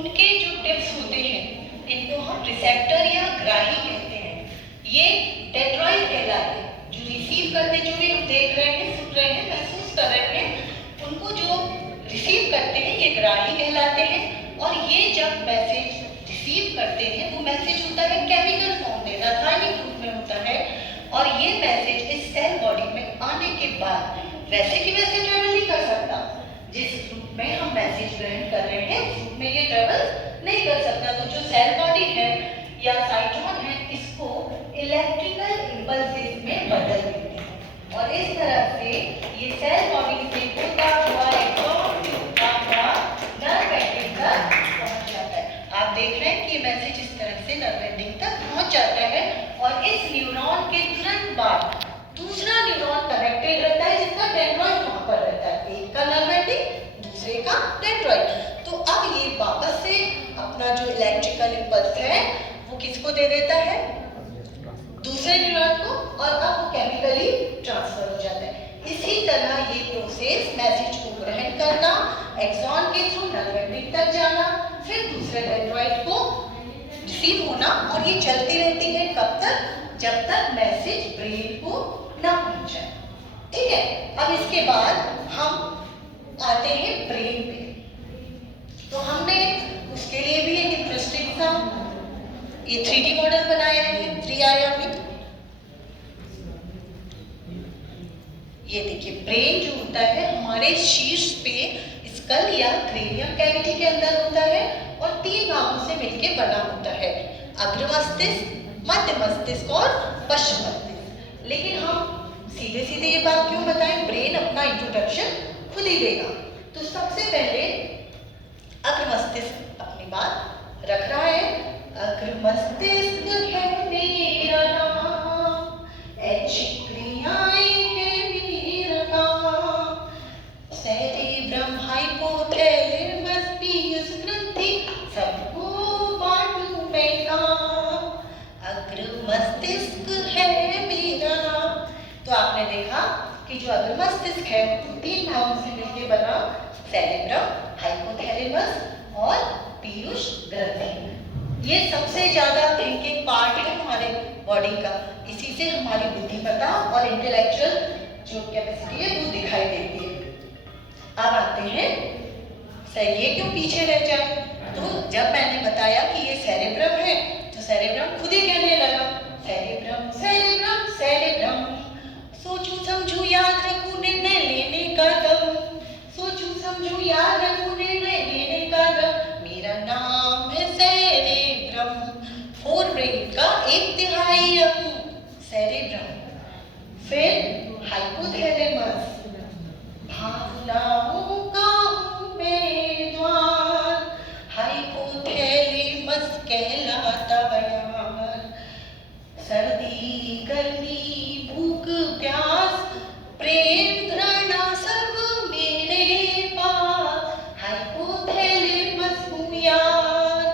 उनके जो टिप्स होते हैं इनको हम रिसेप्टर या ग्राही कहते हैं। ये डेंड्राइट कहलाते हैं। जो रिसीव करते, जो भी हम देख रहे हैं, सुन रहे हैं, महसूस कर रहे हैं, उनको जो रिसीव करते हैं ये ग्राही कहलाते हैं। और ये जब मैसेज रिसीव करते हैं वो मैसेज होता है केमिकल फॉर्म में, रासायनिक रूप में होता है। और ये मैसेज इस सेल बॉडी में आने के बाद वैसे की वैसे ट्रेवल नहीं कर सकता। जिस ग्रुप में हम मैसेज ग्रहण कर रहे हैं उस ग्रुप में ये ट्रेवल नहीं कर सकता। तो जो सेल बॉडी है या साइटोन है इसको इलेक्ट्रिकल इम्पल्सेस में बदल देते हैं और इस तरह से ये सेल बॉडी से होता हुआ इलेक्ट्रॉन से होता हुआ नर्व एंडिंग तक पहुंच जाता है। आप देख रहे हैं कि ये मैसेज इस तरह से नर्व एंडिंग तक पहुंच जाता है और इस न्यूरॉन के तुरंत बाद दूसरा न्यूरॉन कनेक्टेड रहता है जिसका डेंड्राइट वहां पर रहता है। एक का नर्व एंडिंग, दूसरे का डेंड्राइट। तो अब ये वापस से अपना जो इलेक्ट्रिकल इम्पल्स है वो किसको दे देता है, दूसरे न्यूरॉन को, और अब वो केमिकली ट्रांसफर हो जाता है। इसी तरह ये प्रोसेस मैसेज को ग्रहण करना, एक्सॉन के थ्रू नर्व एंडिंग तक जाना, फिर दूसरे डेंड्राइट को रिसीव होना, और ये चलती रहती है कब तक, जब तक मैसेज ब्रेन को ना पहुंच जाए। ठीक है, अब इसके बाद हम आते हैं ब्रेन पे। तो हमने उसके लिए भी एक इंटरेस्टिंग सा ये 3D मॉडल बनाया है, 3 आयामी। ये देखिए ब्रेन जो होता है हमारे शीर्ष पे स्कल या क्रेनियम कैविटी के अंदर होता है और 3 भागों से मिलकर बना होता है, अग्र मस्तिष्क, मध्य मस्तिष्क और पश्चिम मस्तिष्क। लेकिन हम सीधे सीधे ये बात क्यों बताएं, ब्रेन अपना इंट्रोडक्शन खुद ही देगा। तो सबसे पहले अग्र मस्तिष्क अपनी बात रख रहा है। अग्र मस्तिष्क है मेरा नाम, ऐसी क्रियाएं है मेरा काम, सेरेब्रम हाइपोथैलेमस पीयूष ग्रंथि सबको बांटूं मैं काम, अग्र मस्तिष्क है मेरा नाम। तो आपने देखा कि जो अग्र मस्तिष्क है वो 3 भागों से मिलकर बना, सेरेब्रम, हाइपोथैलेमस और पीयूष ग्रंथि। ये सबसे ज्यादा थिंकिंग पार्ट है हमारे बॉडी का, इसी से हमारी बुद्धिमत्ता और इंटेलेक्चुअल जो कैपेसिटी है वो दिखाई देती है। अब आते हैं सर ये क्यों पीछे रह जाए। तो जब मैंने बताया कि ये सेरेब्रम है तो सेरेब्रम खुद ही कहने लगा, सेरेब्रम सेरेब्रम सेरेब्रम, सोचूं समझूं याद रखूं निर्णय लेने का दम, सोचूं समझूं याद रखूं निर्णय लेने का दम, मेरा नाम है सेरेब्रम, फोरब्रेन का 1/3 अंग सेरेब्रम। फिर हाइपोथैलेमस, भावनाओं का हूँ मैं द्वार, हाइपोथैलेमस कहलाता बयान, सर्दी गर्मी भूख प्यास प्रेम घृणा सब मेरे पास, हाइपोथैलेमस हूँ यार,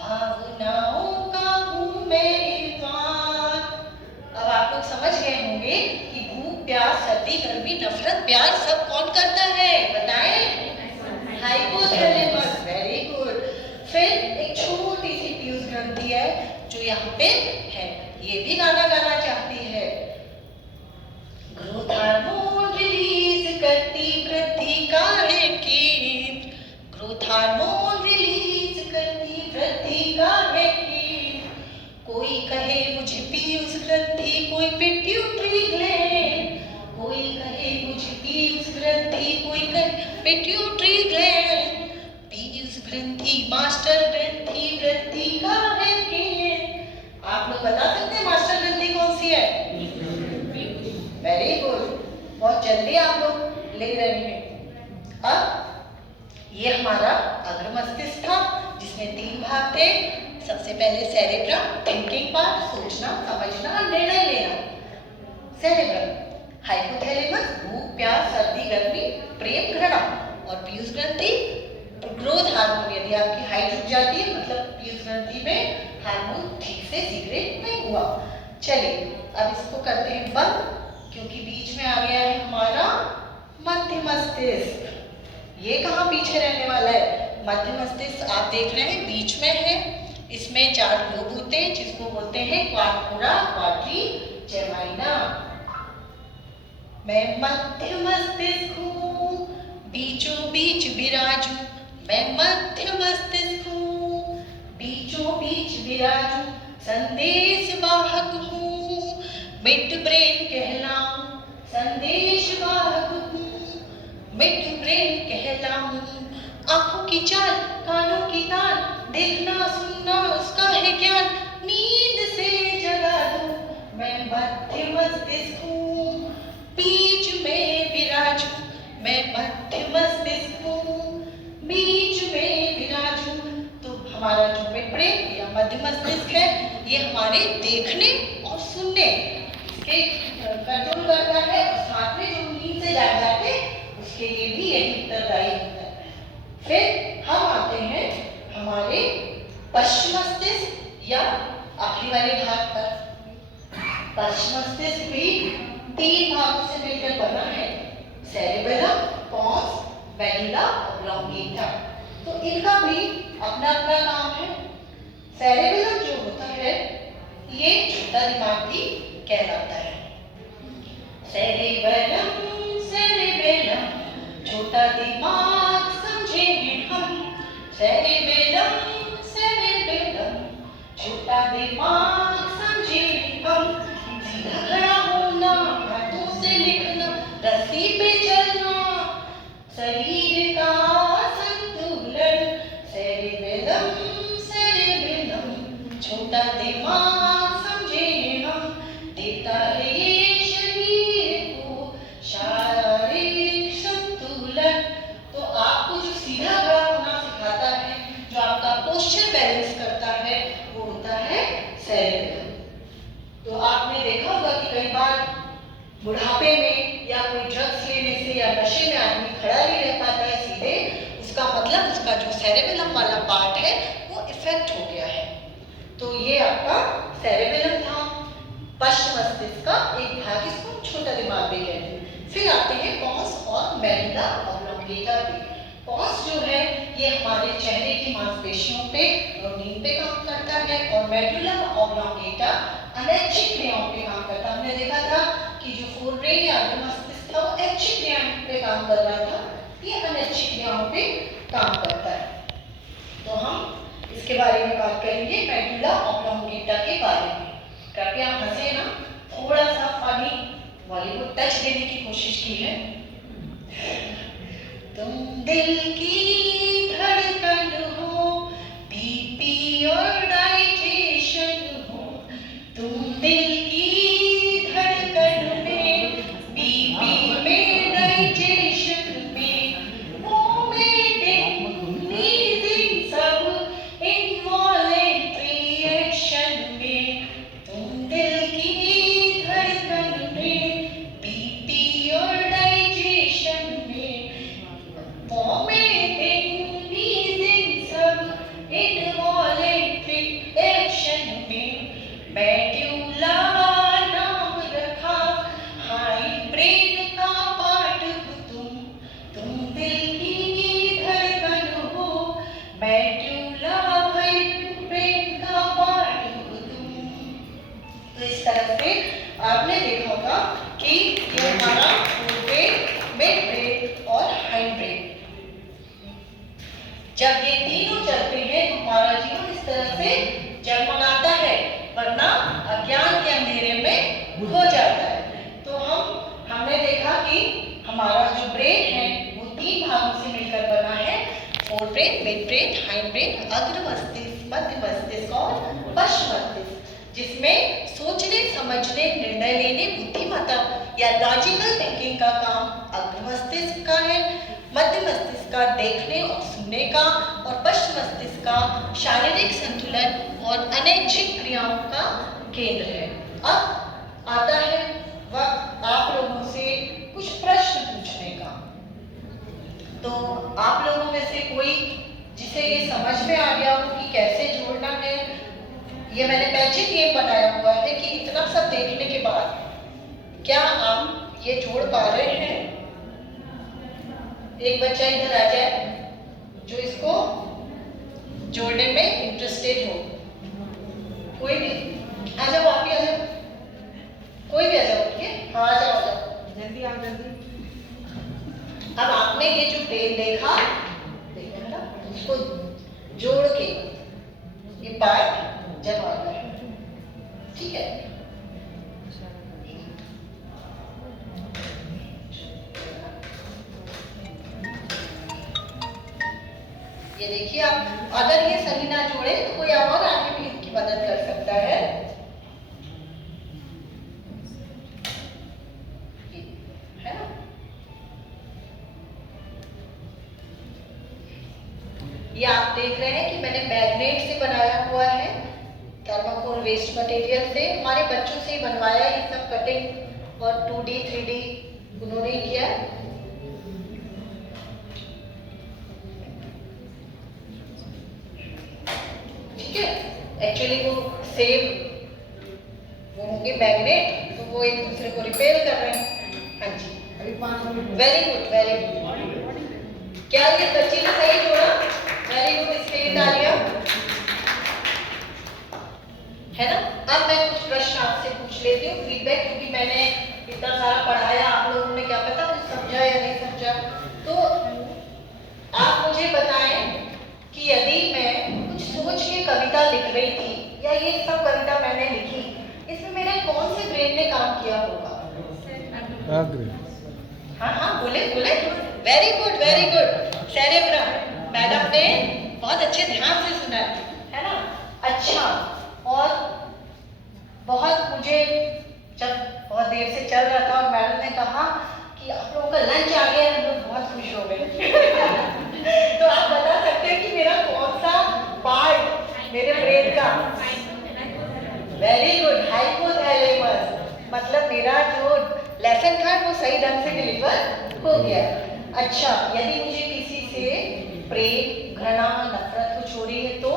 भावनाओं का हूँ मैं द्वार। अब आप लोग समझ गए होंगे कि भूख प्यास सर्दी गर्मी नफरत प्यार सब कौन करता है, बताएं, हाइपोथैलेमस। Very good. फिर एक छोटी सी पीयूष ग्रंथि है जो यहाँ पे है, ये भी गाना गाना चाहती है। ग्रोथ हार्मोन रिलीज करती वृद्धि का है केंद्र, ग्रोथ हार्मोन रिलीज करती वृद्धि का है केंद्र, कोई कहे मुझे पीयूष ग्रंथि, कोई पिट्यूटरी ग्लैंड, कोई कहे मुझे पीयूष ग्रंथि, कोई कहे पिट्यूटरी ग्लैंड, पीयूष ग्रंथि मास्टर ग्रंथि, ग्रंथि का है केंद्र। आप लोग बता सकते हैं मास्टर ग्रंथि कौन सी है? वेरी गुड, बहुत जल्दी आप लोग ले रहे हैं। अब ये हमारा अग्र मस्तिष्क था जिसमें 3 भाग थे। सबसे पहले सेरेब्रम, थिंकिंग पार्ट, सोचना समझना और निर्णय लेना, सेरेब्रम। हाइपोथैलेमस, भूख प्यास सर्दी गर्मी प्रेम घृणा, और पीयूष ग्रंथि ग्रोथ हार्मोन, यदि आपकी हाइट रुक जाती है मतलब पीयूष ग्रंथि में हार्मोन ठीक से सीक्रेट नहीं हुआ। चलिए अब इसको करते हैं बंद, क्योंकि बीच में आ गया है हमारा मध्य मस्तिष्क। ये कहाँ पीछे रहने वाला है, मध्य मस्तिष्क आप देख रहे हैं बीच में है। इसमें 4 लोब होते हैं जिसको बोलते हैं क्वाड्रा, क्वाड्री, जेमाइना। मैं मध्य मस्तिष्क हूँ, बीचों बीच विराजू। मैं मध्य मस्तिष्क हूँ, बीचों बीच विराजू। संदेश वाहक हूँ, मिड ब्रेन कहलाऊं। संदेश वाहक हूँ, मिड ब्रेन कहलाऊं। आंखों की चाल, कानों की तान, देखना सुनना उसका है ज्ञान। नींद से जगा दूं, मैं मध्य मस्तिष्क हूँ, बीच में विराजू। मैं मध्य मस्तिष्क हूँ, बीच में विराजू। तो हमारा जो मिड ब्रेन या मध्य मस्तिष्क है, ये हमारे देखने और सुनने के कंट्रोल करता है, और साथ में जो नींद से जाग जाते उसके लिए भी यही उत्तरदायी होता है। फिर हम आते हैं हमारे पश्च मस्तिष्क या आखिरी वाले भाग पर। पश्च मस्तिष्क भी 3 भागों से मिलकर बना है, सेरेबेलम, पोन्स, मेडुला ऑब्लोंगेटा। तो इनका भी अपना अपना काम है। सेरेबेलम जो होता है ये छोटा दिमाग भी कहलाता है। सेरेबेलम, सेरेबेलम, छोटा दिमाग समझेंगे हम। सेरेबेलम, सेरेबेलम, छोटा दिमाग समझेंगे हम। सीधा खड़ा होना, हाथों से लिखना, रस्सी पे चलना, शरीर का संतुलन। सेरेबेलम, सेरेबेलम, छोटा दिमाग समझे हम। देता है ये शरीर को शारीरिक संतुलन। तो आपको जो सीधा खड़ा होना सिखाता है, जो आपका पोस्चर बैलेंस करता है, वो होता है सेरेबेलम। तो आपने देखा होगा कि कई बार बुढ़ापे में या कोई ड्रग्स लेने से या नशे में आदमी खड़ा नहीं रह पाता है सीधे, उसका मतलब उसका जो सेरेबेलम वाला पार्ट है वो इफेक्ट हो गया है। तो ये आपका सेरेबेलम था, पश्च मस्तिष्क का एक भाग, इसको छोटा दिमाग भी कहते हैं। फिर आते हैं पोन्स और मेडुला ऑब्लोंगेटा पे। पोन्स जो है ये हमारे चेहरे की मांसपेशियों पे और नींद पे काम करता है, और मेडुला ऑब्लोंगेटा अनैच्छिक क्रियाओं पे काम करता है। हमने देखा था कि जो फोरब्रेन या मस्तिष्क था वो ऐच्छिक क्रियाओं पे काम कर रहा था, ये अनैच्छिक क्रियाओं पे काम करता है। तो हम इसके बारे में बात करेंगे, मेडुला ऑब्लोंगेटा के बारे में। कृपया हंसे ना, थोड़ा सा फनी बॉलीवुड टच देने की कोशिश की है। तुम दिल की धड़कन हो, बीपी और डाइजेशन हो। तुम दिल की धड़कन में, बीपी में, डाइजेशन में, वोमिटिंग, नीजिंग, सब इनवॉलेंट्री एक्शन में। तुम दिल की धड़कन में, बीपी और डाइजेशन में, वोमिटिंग, नीजिंग, सब इनवॉलेंट्री एक्शन में। मेडुला नाम रखा हाई ब्रेन का पार्ट हो तुम दिल की धड़कन हो, मेडुला हाई ब्रेन का पार्ट हो तुम। तो इस तरह से आपने देखा होगा कि ये हमारा फोरब्रेन, मिड ब्रेन और हाइंड ब्रेन, जब ये तीनों चलते हैं तो हमारा जीवन इस तरह से जगमगाता है, वरना अज्ञान के अंधेरे में खो जाता है। तो हमने देखा कि हमारा जो ब्रेन है वो 3 भागों से मिलकर बना है, forebrain, mid brain, hind brain, अग्र मस्तिष्क, मध्य मस्तिष्क और पश्च मस्तिष्क, जिसमें सोचने, समझने, निर्णय लेने, बुद्धिमत्ता या लॉजिकल थिंकिंग का काम अग्र मस्तिष्क का है, मध्य मस्तिष्क का देखने और सुनने का, और पश्च मस्तिष्क का शारीरिक संतुलन और अनैच्छिक क्रियाओं का केंद्र है। अब आता है वक्त आप लोगों से कुछ प्रश्न पूछने का। तो आप लोगों में से कोई जिसे ये समझ में आ गया हो कि कैसे जोड़ना है, ये मैंने मैजिक गेम बनाया हुआ है कि इतना सब देखने के बाद क्या आप ये जोड़ पा रहे हैं? एक बच्चा इधर आ जाए जो इसको जोड़ने में इंटरेस्टेड हो? कोई भी आ जाओ, आप भी आ जाओ, कोई भी आ जाओ, ठीक है? हाँ आ जाओ, आ जाओ, जल्दी आओ जल्दी। अब आपने ये जो प्लेन देखा है ना, उसको जोड़ के ये पार्ट जमा कर, ठीक है? ये देखिए, आप अगर ये सही ना जोड़े तो कोई और आगे भी इसकी मदद कर सकता है। है ना? ये आप देख रहे हैं कि मैंने मैग्नेट से बनाया हुआ है, थर्माकोल वेस्ट मटेरियल से। हमारे बच्चों से बनवाया ये सब, कटिंग और 2D 3D उन्होंने किया। ठीक है, एक्चुअली वो सेम वो होंगे मैग्नेट, तो वो एक दूसरे को रिपेयर कर रहे हैं। हाँ जी, वेरी गुड वेरी गुड। क्या ये बच्चे ने सही जोड़ा? वेरी गुड, इसके लिए तालियां, है ना? अब मैं कुछ प्रश्न आपसे पूछ लेती हूँ फीडबैक, क्योंकि मैंने इतना सारा पढ़ाया, आप लोगों ने क्या पता कुछ समझा या नहीं समझा। तो आप मुझे बताएं कि यदि मैं कुछ सोच के कविता लिख रही थी या ये सब कविता मैंने लिखी, इसमें मेरे कौन से ब्रेन ने काम किया होगा? हाँ हाँ बोले बोले, very good very good, cerebrum. Madam ने बहुत अच्छे ध्यान से सुना है ना? अच्छा, और बहुत मुझे जब बहुत देर से चल रहा था और मैडम ने कहा कि आप लोगों का लंच आ गया, हम लोग बहुत खुश हो गए। तो आप बता सकते हैं कि मेरा कौन सा पार्ट मेरे ब्रेन का? Very good, hypothalamus. मतलब मेरा जो लेसन था वो सही ढंग से डिलीवर हो गया। अच्छा, यदि मुझे किसी से प्रेम, घृणा, नफरत कुछ हो रही है तो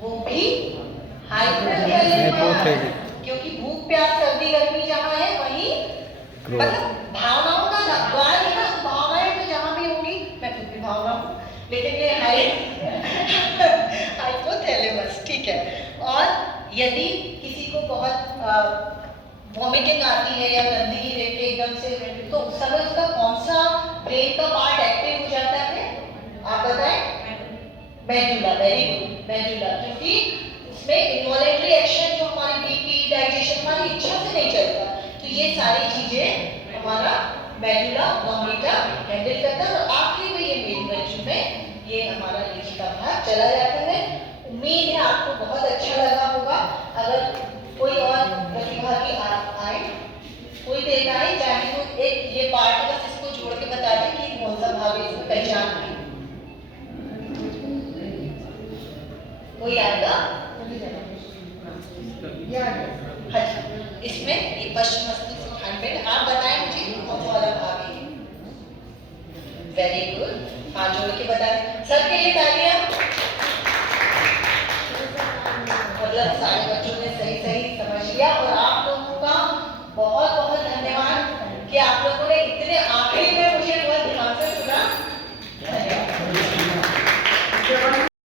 वो भी हाइपोथैलेमस, क्योंकि भूख प्यास सर्दी गर्मी जहाँ है वहीं मतलब भावनाओं का द्वार है ना, भावनाएं तो जहाँ भी होंगी, मैं खुद भी भावना हूँ, लेकिन ये हाइपोथैलेमस, ठीक है। और यदि किसी को बहुत वॉमिटिंग आती है या गंदगी रहती है एकदम से, तो उस समय उसका कौन सा ब्रेन का पार्ट एक्टिव हो जाता है? आप बताएं। मेडुला, वेरी गुड, मेडुला, क्योंकि उसमें इनवॉलेंटरी एक्शन जो हमारी बीपी, डाइजेशन, हमारी इच्छा से नहीं चलता, तो ये सारी चीजें हमारा मेडुला ऑब्लोंगेटा हैंडल करता है। और आखिरी में ये मेन बच्चों में ये हमारा लीजी का भाग चला जाता है। उम्मीद है आपको बहुत अच्छा लगा होगा। अगर कोई और प्रतिभागी आए, कोई देता है, चाहे तो एक ये पार्ट बस इसको जोड़ के बता दें कि कौन सा भाग है, इसको पहचान है। कोई आएगा? हाँ जी, इसमें ये पश्चिम मस्तिष्क खंड, आप बताएं मुझे कौन सा वाला भाग है? वेरी गुड, हाथ जोड़ के बताएं। सबके लिए तालियां। मतलब सारे